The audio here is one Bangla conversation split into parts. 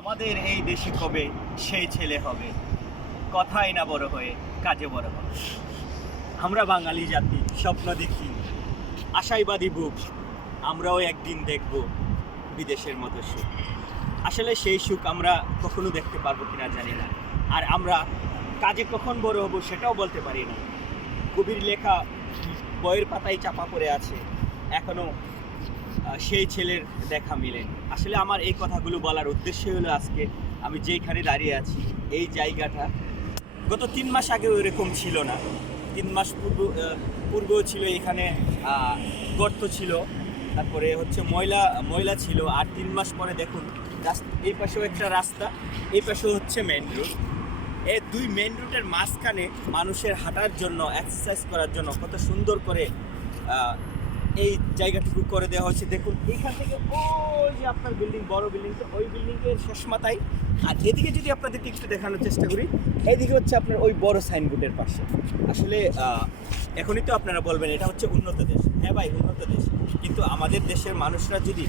আমাদের এই দেশে কবে সেই ছেলে হবে, কথাই না বড় হয়ে কাজে বড় হবে। আমরা বাঙালি জাতি স্বপ্ন দেখি, আশাবাদী বুক, আমরাও একদিন দেখব বিদেশের মতো সুখ। আসলে সেই সুখ আমরা কখনো দেখতে পারবো কিনা জানি না, আর আমরা কাজে কখন বড় হব সেটাও বলতে পারি না। কবির লেখা বইয়ের পাতায় চাপা পড়ে আছে, এখনো সেই ছেলের দেখা মেলেনি। আসলে আমার এই কথাগুলো বলার উদ্দেশ্য হলো আজকে আমি যেইখানে দাঁড়িয়ে আছি এই জায়গাটা গত 3 মাস আগেও এরকম ছিল না। 3 মাস পূর্বেও ছিল এখানে গর্ত ছিল, তারপরে হচ্ছে ময়লা ছিল। আর 3 মাস পরে দেখুন এই পাশেও একটা রাস্তা, এই পাশেও হচ্ছে মেন রোড। এই দুই মেন রুটের মাঝখানে মানুষের হাঁটার জন্য, এক্সারসাইজ করার জন্য কত সুন্দর করে এই জায়গাটুকু করে দেওয়া হয়েছে। দেখুন এইখান থেকে ওই যে আপনার বিল্ডিং, বড় বিল্ডিং, তো ওই বিল্ডিংয়ের শেষ মাথায়। আর এদিকে যদি আপনাদেরকে একটু দেখানোর চেষ্টা করি, এইদিকে হচ্ছে আপনার ওই বড় সাইনবোর্ডের পাশে। আসলে এখনই তো আপনারা বলবেন এটা হচ্ছে উন্নত দেশ। হ্যাঁ ভাই, উন্নত দেশ, কিন্তু আমাদের দেশের মানুষরা যদি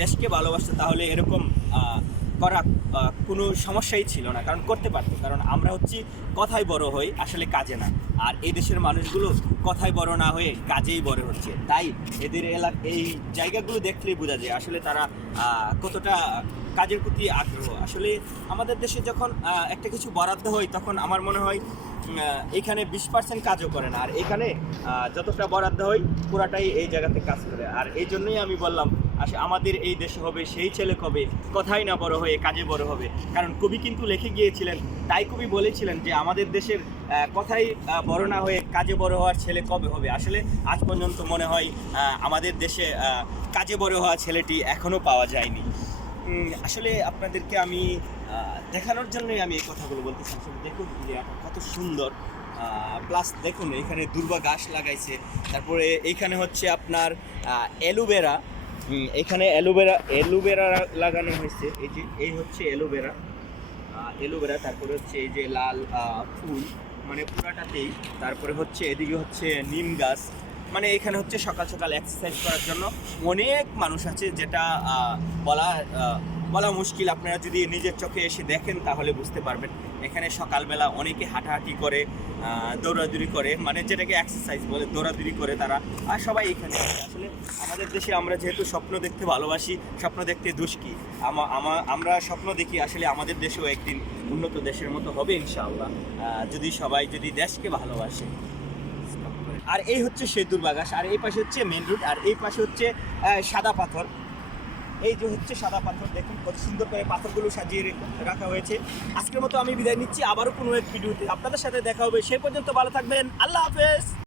দেশকে ভালোবাসতো তাহলে এরকম করা কোনো সমস্যাই ছিল না, কারণ করতে পারতো। কারণ আমরা হচ্ছি কথায় বড় হই, আসলে কাজে না। আর এই দেশের মানুষগুলো কথায় বড় না হয়ে কাজেই বড় হচ্ছে। তাই এদের এই জায়গাগুলো দেখলেই বোঝা যায় আসলে তারা কতটা কাজের প্রতি আগ্রহ। আসলে আমাদের দেশে যখন একটা কিছু বরাদ্দ হয় তখন আমার মনে হয় এখানে 20% কাজও করে না, আর এখানে যতটা বরাদ্দ হয় পুরাটাই এই জায়গাতে কাজ করে। আর এই জন্যই আমি বললাম আমাদের এই দেশে হবে সেই ছেলে কবে, কথাই না বড় হয়ে কাজে বড় হবে। কারণ কবি কিন্তু লিখে গিয়েছিলেন, তাই কবি বলেছিলেন যে আমাদের দেশের কথাই বড় না হয়ে কাজে বড় হওয়ার ছেলে কবে হবে। আসলে আজ পর্যন্ত মনে হয় আমাদের দেশে কাজে বড় হওয়া ছেলেটি এখনও পাওয়া যায়নি। আসলে আপনাদেরকে আমি দেখানোর জন্যই আমি এই কথাগুলো বলতেছি। আসলে দেখুন কত সুন্দর, প্লাস দেখুন এখানে দুর্বা গাছ লাগাইছে। তারপরে এইখানে হচ্ছে আপনার অ্যালোভেরা, এখানে অ্যালোভেরা লাগানো হয়েছে। এই হচ্ছে অ্যালোভেরা। তারপরে হচ্ছে এই যে লাল ফুল, মানে পুরাটাতেই। তারপরে হচ্ছে এদিকে হচ্ছে নিম গাছ। মানে এখানে হচ্ছে সকাল সকাল এক্সারসাইজ করার জন্য অনেক মানুষ আছে, যেটা বলা মুশকিল। আপনারা যদি নিজের চোখে এসে দেখেন তাহলে বুঝতে পারবেন। এখানে সকালবেলা অনেকে হাঁটাহাঁটি করে, দৌড়াদৌড়ি করে, মানে যেটাকে এক্সারসাইজ বলে, দৌড়াদৌড়ি করে তারা। আর সবাই এখানে আসলে আমাদের দেশে আমরা যেহেতু স্বপ্ন দেখতে ভালোবাসি, স্বপ্ন দেখতে দুষ্কি, আমরা স্বপ্ন দেখি আসলে আমাদের দেশেও একদিন উন্নত দেশের মতো হবে ইনশাআল্লাহ, সবাই যদি দেশকে ভালোবাসে। আর এই হচ্ছে সেতুর বাগাস, আর এই পাশে হচ্ছে মেন রোড, আর এই পাশে হচ্ছে সাদা পাথর। এই যে হচ্ছে সাদা পাথর, দেখুন কত সুন্দর করে পাথরগুলো সাজিয়ে রাখা হয়েছে। আজকের মতো আমি বিদায় নিচ্ছি, আবারও কোনো এক ভিডিওতে আপনাদের সাথে দেখা হবে। সে পর্যন্ত ভালো থাকবেন, আল্লাহ হাফেজ।